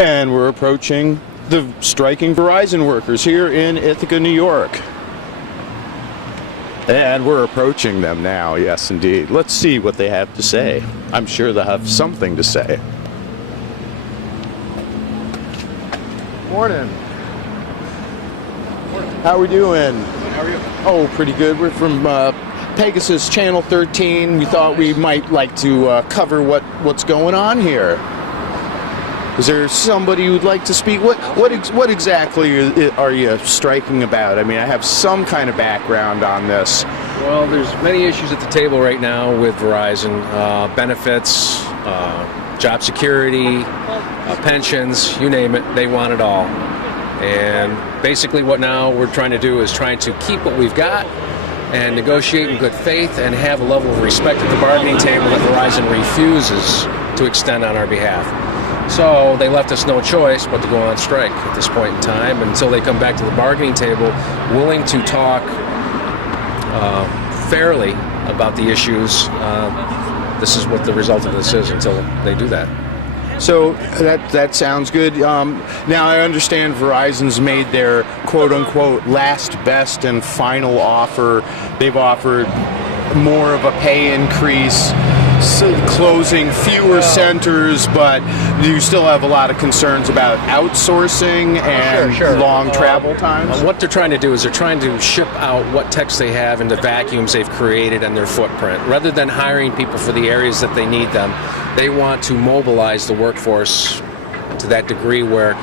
And we're approaching the striking Verizon workers here in Ithaca, New York. And we're approaching them now, yes indeed. Let's see what they have to say. I'm sure they'll have something to say. Morning. How are we doing? How are you? Oh, pretty good. We're from Pegasus Channel 13. We thought we might like to cover what's going on here. Is there somebody who'd like to speak? What exactly are you striking about? I mean, I have some kind of background on this. Well, there's many issues at the table right now with Verizon. Benefits, job security, pensions, you name it, they want it all. And basically what now we're trying to do is trying to keep what we've got and negotiate in good faith and have a level of respect at the bargaining table that Verizon refuses to extend on our behalf. So they left us no choice but to go on strike at this point in time until they come back to the bargaining table willing to talk fairly about the issues. This is what the result of this is until they do that. So that sounds good. Now I understand Verizon's made their quote-unquote last best and final offer. They've offered more of a pay increase, closing fewer centers, but you still have a lot of concerns about outsourcing and long travel times. What they're trying to do is they're trying to ship out what techs they have into vacuums they've created and their footprint. Rather than hiring people for the areas that they need them, they want to mobilize the workforce to that degree where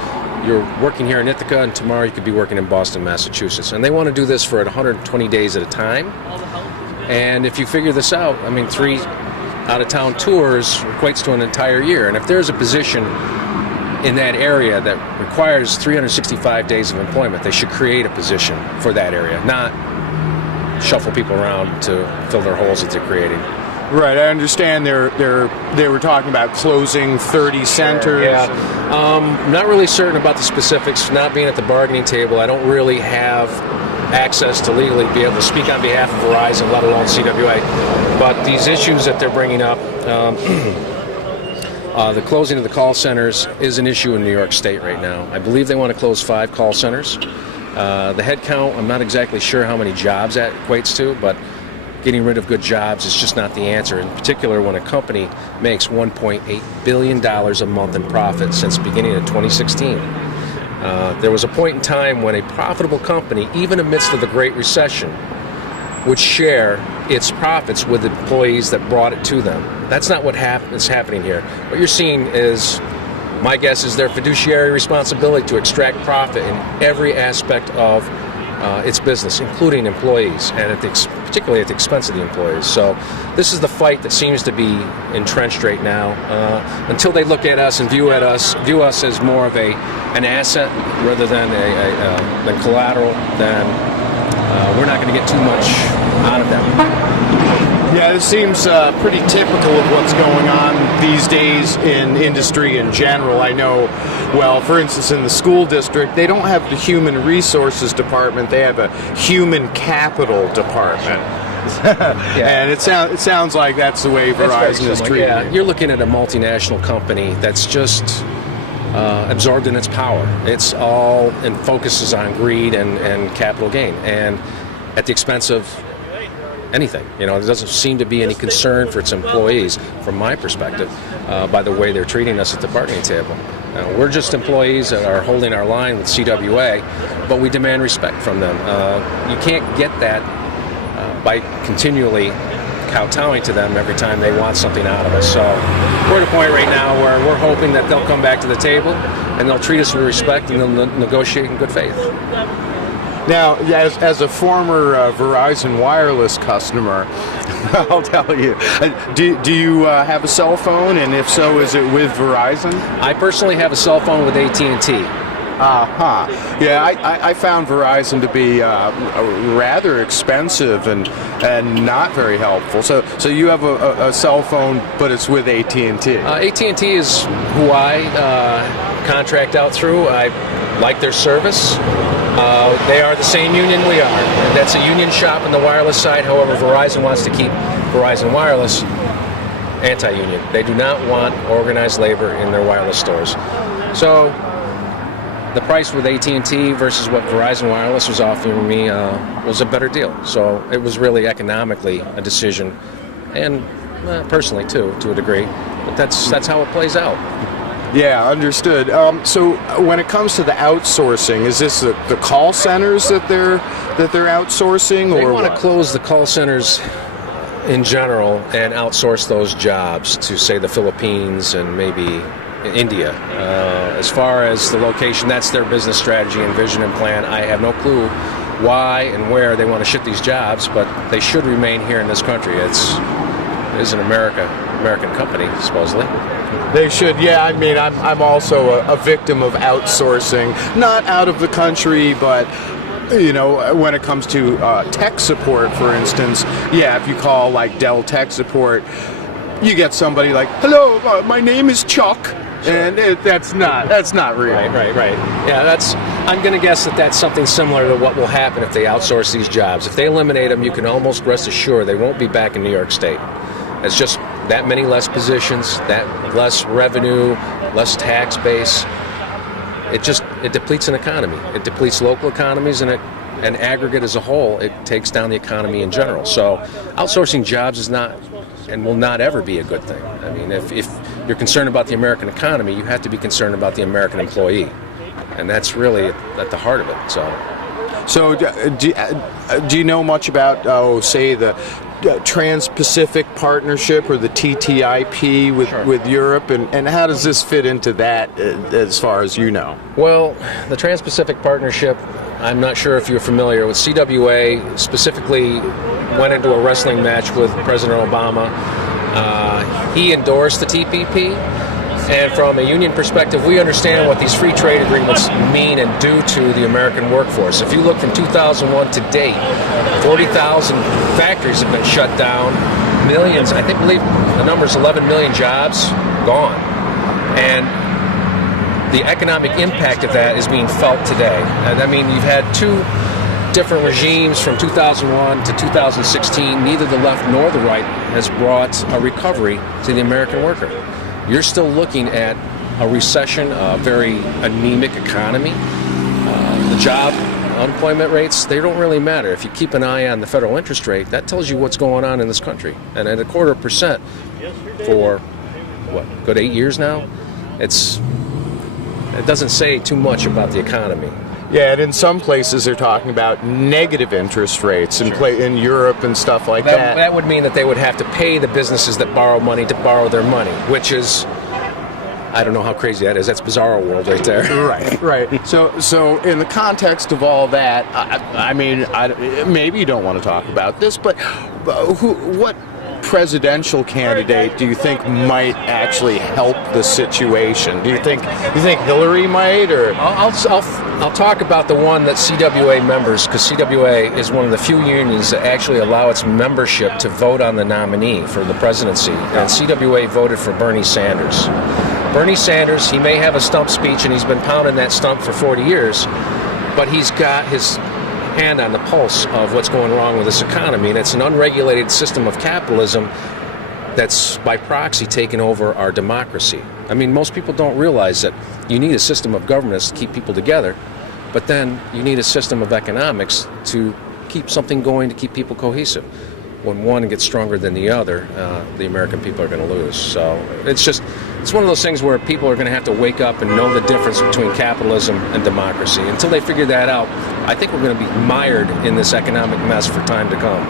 you're working here in Ithaca and tomorrow you could be working in Boston, Massachusetts. And they want to do this for 120 days at a time. And if you figure this out, I mean, 3 out-of-town tours equates to an entire year. And if there's a position in that area that requires 365 days of employment, they should create a position for that area, not shuffle people around to fill their holes that they're creating. Right, I understand they were talking about closing 30 centers. Yeah, I'm not really certain about the specifics. Not being at the bargaining table, I don't really have access to legally be able to speak on behalf of Verizon, let alone CWA. But these issues that they're bringing up, the closing of the call centers is an issue in New York State right now. I believe they want to close 5 call centers. The head count, I'm not exactly sure how many jobs that equates to, but getting rid of good jobs is just not the answer, in particular when a company makes $1.8 billion a month in profit since the beginning of 2016. There was a point in time when a profitable company, even amidst of the Great Recession, would share its profits with the employees that brought it to them. That's not what is happening here. What you're seeing is, my guess is their fiduciary responsibility to extract profit in every aspect of its business, including employees, and particularly at the expense of the employees. So this is the fight that seems to be entrenched right now. Until they look at us and view us as more of an asset rather than than collateral, then we're not going to get too much out of them. Yeah, this seems pretty typical of what's going on these days in industry in general. I know, well, for instance, in the school district, they don't have the human resources department, they have a human capital department. Yeah. And it sounds like that's the way Verizon is treated. Yeah, you're looking at a multinational company that's just absorbed in its power. It's all and focuses on greed and capital gain, and at the expense of anything. You know, there doesn't seem to be any concern for its employees, from my perspective, by the way they're treating us at the bargaining table. We're just employees that are holding our line with CWA, but we demand respect from them. You can't get that by continually kowtowing to them every time they want something out of us. So we're at a point right now where we're hoping that they'll come back to the table and they'll treat us with respect and they'll negotiate in good faith. Now, as a former Verizon wireless customer, I'll tell you, do you have a cell phone, and if so, is it with Verizon? I personally have a cell phone with AT&T. Yeah, I found Verizon to be rather expensive and not very helpful. So you have a cell phone, but it's with AT&T. AT&T is who I contract out through. I like their service. They are the same union we are. That's a union shop on the wireless side. However, Verizon wants to keep Verizon Wireless. anti-union. They do not want organized labor in their wireless stores. So the price with AT&T versus what Verizon Wireless was offering me was a better deal. So it was really economically a decision, and personally too, to a degree. But that's how it plays out. Yeah, understood. So when it comes to the outsourcing, is this the call centers that they're outsourcing, or they want what? to close the call centers in general and outsource those jobs to, say, the Philippines and maybe India. As far as the location, that's their business strategy and vision and plan. I have no clue why and where they want to ship these jobs, but they should remain here in this country. It is an American company, supposedly. They should. Yeah, I mean, I'm also a victim of outsourcing, not out of the country, but when it comes to tech support, for instance, yeah, if you call like Dell tech support, you get somebody like, "Hello, my name is Chuck," and that's not real. Right. Yeah, I'm going to guess that's something similar to what will happen if they outsource these jobs. If they eliminate them, you can almost rest assured they won't be back in New York State. It's just that many less positions, that less revenue, less tax base. It depletes an economy. It depletes local economies, and an aggregate as a whole, it takes down the economy in general. So outsourcing jobs is not and will not ever be a good thing. I mean, if you're concerned about the American economy, you have to be concerned about the American employee. And that's really at the heart of it. So do you know much about, say, the Trans-Pacific Partnership or the TTIP with Europe, and how does this fit into that as far as you know? Well, the Trans-Pacific Partnership, I'm not sure if you're familiar with. CWA specifically went into a wrestling match with President Obama. He endorsed the TPP, and from a union perspective, we understand what these free trade agreements mean and do to the American workforce. If you look from 2001 to date, 40,000 factories have been shut down, millions, I believe the number is 11 million jobs gone. And the economic impact of that is being felt today. And I mean, you've had two different regimes from 2001 to 2016. Neither the left nor the right has brought a recovery to the American worker. You're still looking at a recession, a very anemic economy. The job unemployment rates, they don't really matter. If you keep an eye on the federal interest rate, that tells you what's going on in this country. And at 0.25% for, good 8 years now, it doesn't say too much about the economy. Yeah, and in some places they're talking about negative interest rates in Europe and stuff like that. That would mean that they would have to pay the businesses that borrow money to borrow their money, which is, I don't know how crazy that is. That's bizarro world right there. Right. So in the context of all that, I mean, maybe you don't want to talk about this, but what presidential candidate do you think might actually help the situation? Do you think Hillary might, or? I'll talk about the one that CWA members, because CWA is one of the few unions that actually allow its membership to vote on the nominee for the presidency. And CWA voted for Bernie Sanders. Bernie Sanders, he may have a stump speech, and he's been pounding that stump for 40 years, but he's got his hand on the pulse of what's going wrong with this economy, and it's an unregulated system of capitalism that's by proxy taken over our democracy. I mean, most people don't realize that you need a system of governance to keep people together, but then you need a system of economics to keep something going, to keep people cohesive. When one gets stronger than the other, the American people are going to lose. So it's one of those things where people are going to have to wake up and know the difference between capitalism and democracy. Until they figure that out, I think we're going to be mired in this economic mess for time to come.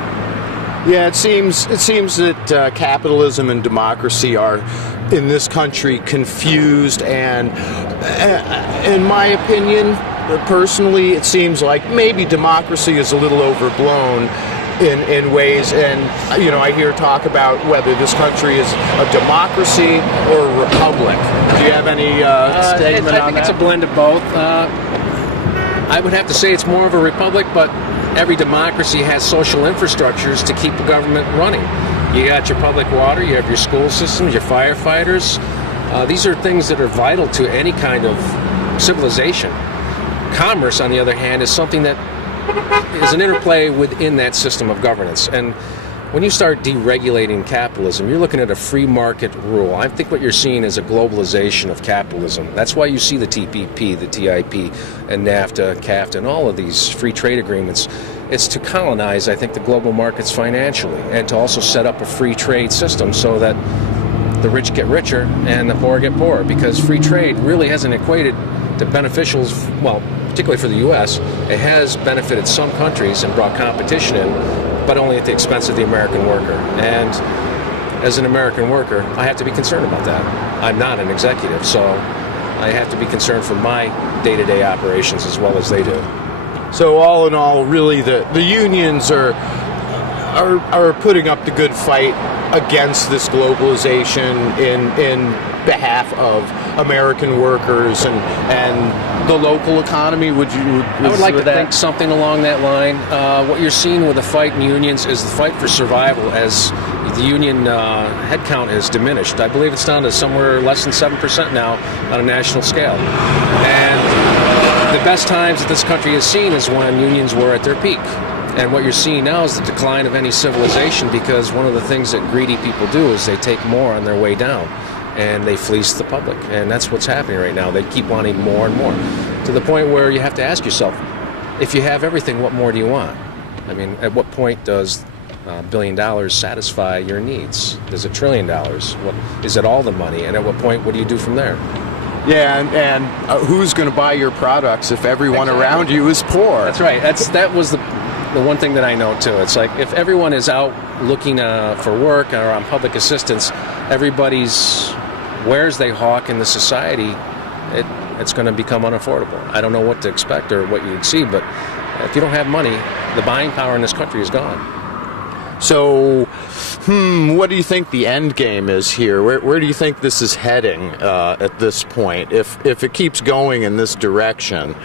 Yeah, it seems that capitalism and democracy are, in this country, confused, and in my opinion, personally, it seems like maybe democracy is a little overblown in ways, and I hear talk about whether this country is a democracy or a republic. Do you have any statement on that? I think it's a blend of both. I would have to say it's more of a republic, but every democracy has social infrastructures to keep the government running. You got your public water, you have your school systems, your firefighters. These are things that are vital to any kind of civilization. Commerce, on the other hand, is something that is an interplay within that system of governance. And when you start deregulating capitalism, you're looking at a free market rule. I think what you're seeing is a globalization of capitalism. That's why you see the TPP, the TIP, and NAFTA, CAFTA, and all of these free trade agreements. It's to colonize, I think, the global markets financially, and to also set up a free trade system so that the rich get richer and the poor get poorer, because free trade really hasn't equated to beneficials, well, particularly for the U.S. It has benefited some countries and brought competition in, but only at the expense of the American worker. And as an American worker, I have to be concerned about that. I'm not an executive, so I have to be concerned for my day-to-day operations as well as they do. So all in all, really, the unions are putting up the good fight against this globalization in behalf of American workers and the local economy. I would like to think something along that line. What you're seeing with the fight in unions is the fight for survival, as the union headcount has diminished. I believe it's down to somewhere less than 7% now on a national scale. And the best times that this country has seen is when unions were at their peak. And what you're seeing now is the decline of any civilization, because one of the things that greedy people do is they take more on their way down, and they fleece the public. And that's what's happening right now. They keep wanting more and more, to the point where you have to ask yourself, if you have everything, what more do you want? I mean, at what point does $1 billion satisfy your needs? Does $1 trillion? Is it all the money? And at what point, what do you do from there? Yeah, and who's going to buy your products if everyone around you is poor? That's right. That was the one thing that I know too. It's like, if everyone is out looking for work or on public assistance, everybody's wares they hawk in the society, it's going to become unaffordable. I don't know what to expect or what you'd see, but if you don't have money, the buying power in this country is gone. So, what do you think the end game is here? Where do you think this is heading at this point? If it keeps going in this direction,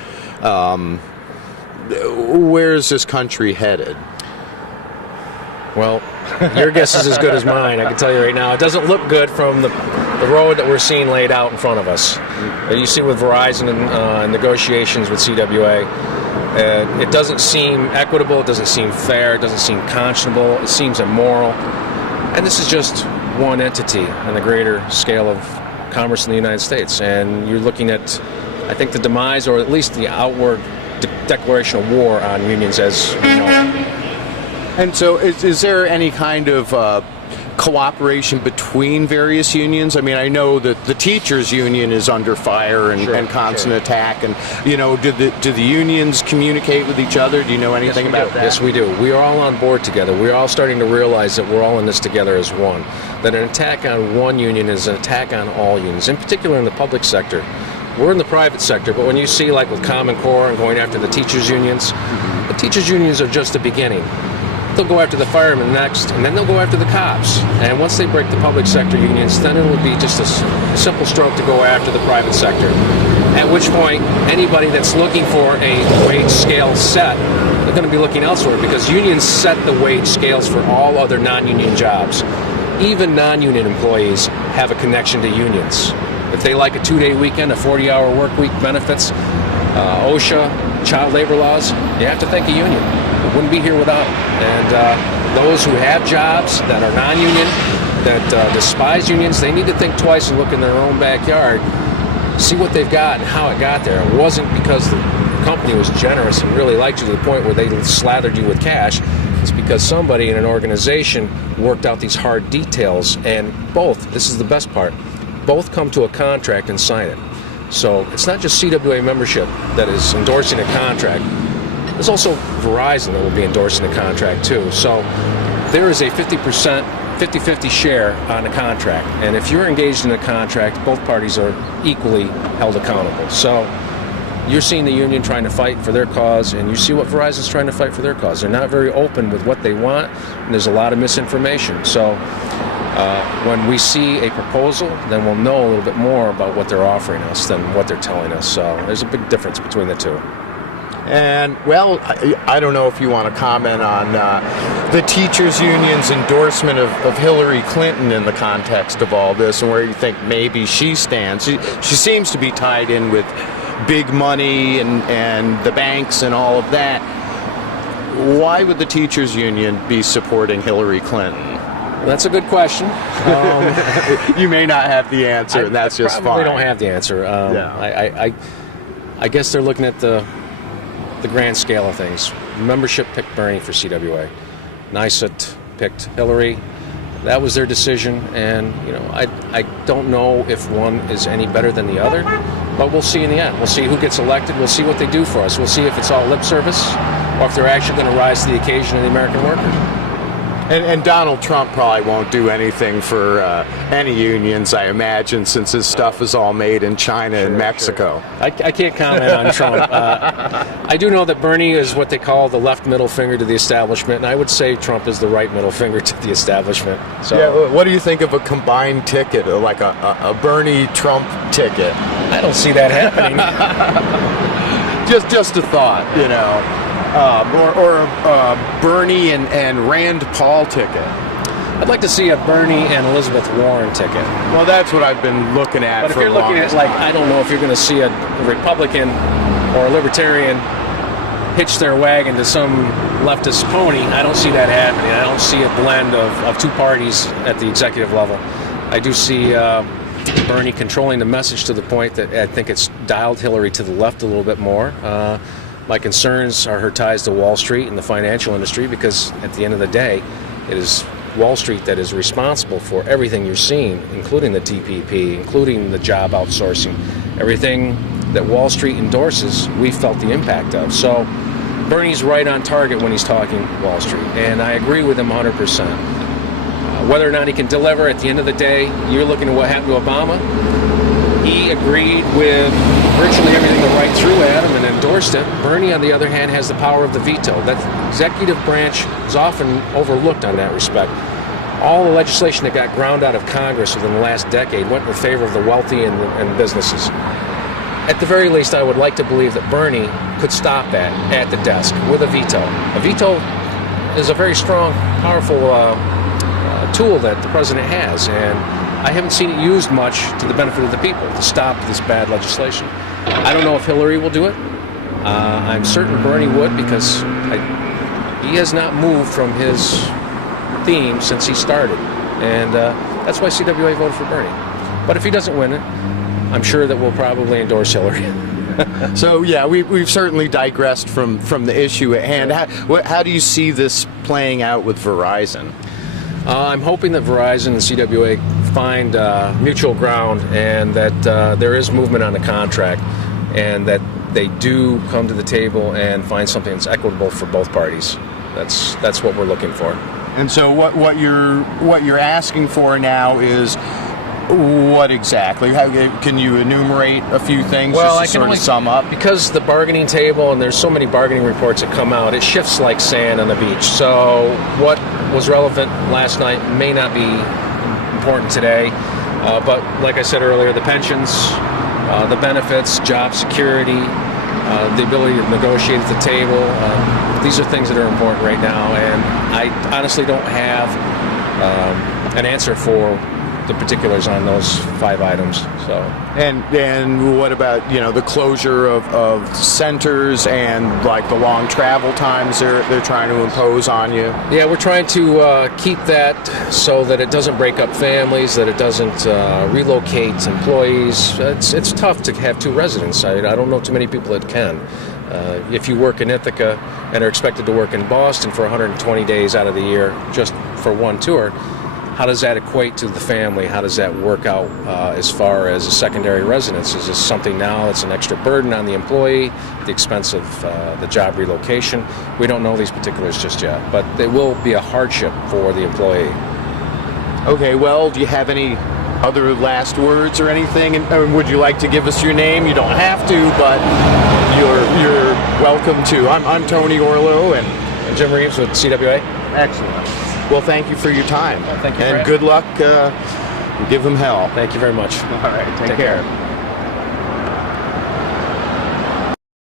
where is this country headed? Well, your guess is as good as mine. I can tell you right now, it doesn't look good from the road that we're seeing laid out in front of us. You see with Verizon and negotiations with CWA, it doesn't seem equitable, it doesn't seem fair, it doesn't seem conscionable, it seems immoral. And this is just one entity on the greater scale of commerce in the United States. And you're looking at, I think, the demise, or at least the outward declaration of war on unions as we know. And so is there any kind of cooperation between various unions? I mean, I know that the teachers union is under fire and constant attack, and do the unions communicate with each other? Do you know anything about that? Yes, we do. We are all on board together. We're all starting to realize that we're all in this together as one. That an attack on one union is an attack on all unions, in particular in the public sector. We're in the private sector, but when you see, like with Common Core and going after the teachers unions, the teachers unions are just the beginning. They'll go after the firemen next, and then they'll go after the cops. And once they break the public sector unions, then it will be just a simple stroke to go after the private sector. At which point, anybody that's looking for a wage scale set, they're going to be looking elsewhere, because unions set the wage scales for all other non-union jobs. Even non-union employees have a connection to unions. If they like a 2-day weekend, a 40-hour work week, benefits, OSHA, child labor laws, you have to thank a union. It wouldn't be here without it. And those who have jobs that are non-union, that despise unions, they need to think twice and look in their own backyard, see what they've got and how it got there. It wasn't because the company was generous and really liked you to the point where they slathered you with cash. It's because somebody in an organization worked out these hard details, and both, this is the best part, both come to a contract and sign it. So it's not just CWA membership that is endorsing a contract. There's also Verizon that will be endorsing a contract too. So there is a 50% share on a contract. And if you're engaged in a contract, both parties are equally held accountable. So you're seeing the union trying to fight for their cause, and you see what Verizon's trying to fight for their cause. They're not very open with what they want, and there's a lot of misinformation. So when we see a proposal, then we'll know a little bit more about what they're offering us than what they're telling us. So there's a big difference between the two. And, well, I don't know if you want to comment on the teachers' union's endorsement of Hillary Clinton in the context of all this, and where you think maybe she stands. She seems to be tied in with big money and the banks and all of that. why would the teachers union be supporting Hillary Clinton? That's a good question. You may not have the answer, and that's just fine. I probably don't have the answer. I guess they're looking at the grand scale of things. Membership picked Bernie for CWA. NYSUT picked Hillary. That was their decision, and I don't know if one is any better than the other, but we'll see in the end. We'll see who gets elected. We'll see what they do for us. We'll see if it's all lip service or if they're actually going to rise to the occasion of the American worker. And Donald Trump probably won't do anything for any unions, I imagine, since his stuff is all made in China and Mexico. I can't comment on Trump. I do know that Bernie is what they call the left middle finger to the establishment, and I would say Trump is the right middle finger to the establishment. So, yeah, what do you think of a combined ticket, like a Bernie-Trump ticket? I don't see that happening. Just a thought, or a Bernie and Rand Paul ticket. I'd like to see a Bernie and Elizabeth Warren ticket. Well, that's what I've been looking at. But if you're looking at, I don't know if you're going to see a Republican or a Libertarian hitch their wagon to some leftist pony. I don't see that happening. I don't see a blend of two parties at the executive level. I do see Bernie controlling the message to the point that I think it's dialed Hillary to the left a little bit more. My concerns are her ties to Wall Street and the financial industry, because at the end of the day, it is Wall Street that is responsible for everything you're seeing, including the TPP, including the job outsourcing. Everything that Wall Street endorses, we felt the impact of. So Bernie's right on target when he's talking Wall Street, and I agree with him 100%. Whether or not he can deliver at the end of the day, you're looking at what happened to Obama. He agreed with virtually everything the right threw at him and endorsed it. Bernie, on the other hand, has the power of the veto. That executive branch is often overlooked on that respect. All the legislation that got ground out of Congress within the last decade went in favor of the wealthy and businesses. At the very least, I would like to believe that Bernie could stop that at the desk with a veto. A veto is a very strong, powerful tool that the president has, and I haven't seen it used much to the benefit of the people to stop this bad legislation. I don't know if Hillary will do it. I'm certain Bernie would, because he has not moved from his theme since he started, and that's why CWA voted for Bernie. But if he doesn't win it, I'm sure that we'll probably endorse Hillary. So yeah, we've certainly digressed from the issue at hand. How do you see this playing out with Verizon? I'm hoping that Verizon and CWA find mutual ground, and that there is movement on the contract, and that they do come to the table and find something that's equitable for both parties. That's what we're looking for. And so what you're asking for now is what exactly? Can you enumerate a few things just to sort of sum up? Because the bargaining table, and there's so many bargaining reports that come out, it shifts like sand on the beach. So what was relevant last night may not be important today. But like I said earlier, the pensions, the benefits, job security, the ability to negotiate at the table, these are things that are important right now. And I honestly don't have an answer for the particulars on those 5 items. So and what about the closure of centers and like the long travel times they're trying to impose on you? Yeah, we're trying to keep that so that it doesn't break up families, that it doesn't relocate employees. It's tough to have 2 residents. I don't know too many people that can. If you work in Ithaca and are expected to work in Boston for 120 days out of the year just for one tour, how does that equate to the family? How does that work out as far as a secondary residence? Is this something now that's an extra burden on the employee at the expense of the job relocation? We don't know these particulars just yet, but it will be a hardship for the employee. Okay, well, do you have any other last words or anything? And would you like to give us your name? You don't have to, but you're welcome to. I'm Tony Orlow and Jim Reeves with CWA. Excellent. Well, thank you for your time. Thank you. And good luck. Give them hell. Thank you very much. All right. Take care.